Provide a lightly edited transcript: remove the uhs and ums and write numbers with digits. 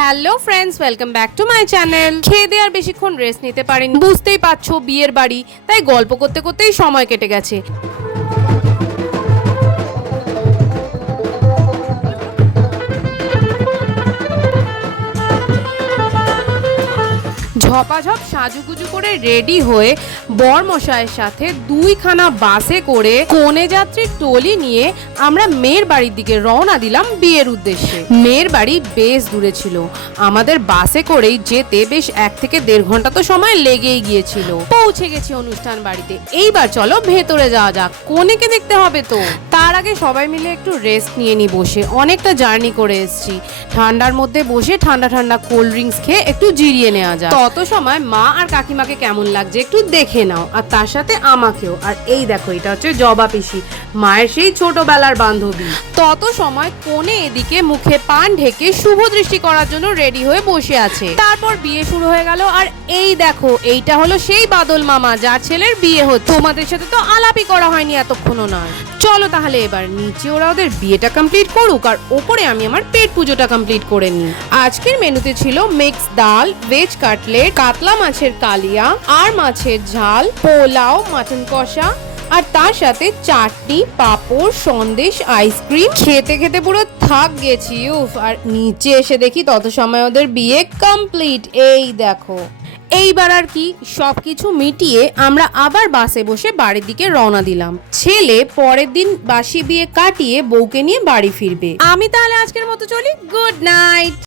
Hello friends, welcome back to my channel. খেয়ে দিয়ে আর বেশিক্ষণ রেস্ট নিতে পারিনি, বুঝতেই পারছো বিয়ের বাড়ি, তাই গল্প করতে করতেই সময় কেটে গেছে। ঝপাঝপ সাজুগুজু করে রেডি হয়ে বরমশাইয়ের সাথে দুইখানা বাসে করে কনে যাত্রীর টলি নিয়ে আমরা মেয়ের বাড়ির দিকে রওনা দিলাম বিয়ের উদ্দেশ্যে। মেয়ের বাড়ি বেশ দূরে ছিল, আমাদের বাসে করেই যেতে বেশ 1 থেকে 1.5 ঘন্টা তো সময় লেগেই গিয়েছিল। পৌঁছে গেছি অনুষ্ঠান বাড়িতে। এইবার চলো ভেতরে যাওয়া যাক, কনেকে দেখতে হবে তো। তার আগে সবাই মিলে একটু রেস্ট নিয়ে নি বসে, অনেকটা জার্নি করে এসেছি। ঠান্ডার মধ্যে বসে ঠান্ডা ঠান্ডা কোল্ড ড্রিঙ্কস খেয়ে একটু জিরিয়ে নেওয়া যায়। তত সময় মা আর কাকিমাকে কেমন লাগছে একটু দেখে নাও, আর তার সাথে আমাকেও। আর এই দেখো, এটা হচ্ছে জবা পিসি, মায়ের সেই ছোটবেলার বান্ধবী। তত সময় কোণে এদিকে মুখে পান ঢেকে শুভ দৃষ্টি করার জন্য রেডি হয়ে বসে আছে। তারপর বিয়ে শুরু হয়ে গেল। আর এই দেখো, এইটা হলো সেই বাদল মামা যার ছেলের বিয়ে হচ্ছে। তোমাদের সাথে তো আলাপই করা হয়নি এতক্ষণও নয়। চলো তাহলে এবার নিচে ওরা ওদের বিয়েটা কমপ্লিট করুক, আর ওপরে আমি আমার পেট পুজোটা কমপ্লিট করে নিই। আজকের মেনুতে ছিল মিক্স ডাল, ভেজ কাটলেট, কাতলা মাছের কালিয়া আর মাছের ঝাল, পোলাও, মাটন কষা, আর তার সাথে চাটনি, পাঁপড়, সন্দেশ, আইসক্রিম। খেতে খেতে পুরো থাক গেছি। উফ, আর নিচে এসে দেখি তত সময় ওদের বিয়ে কমপ্লিট। এই দেখো, এইবার আর কি সবকিছু মিটিয়ে আমরা আবার বাসে বসে বাড়ির দিকে রওনা দিলাম। ছেলে পরের দিন বাসি বিয়ে কাটিয়ে বউকে নিয়ে বাড়ি ফিরবে। আমি তাহলে আজকের মতো চলি। Good night.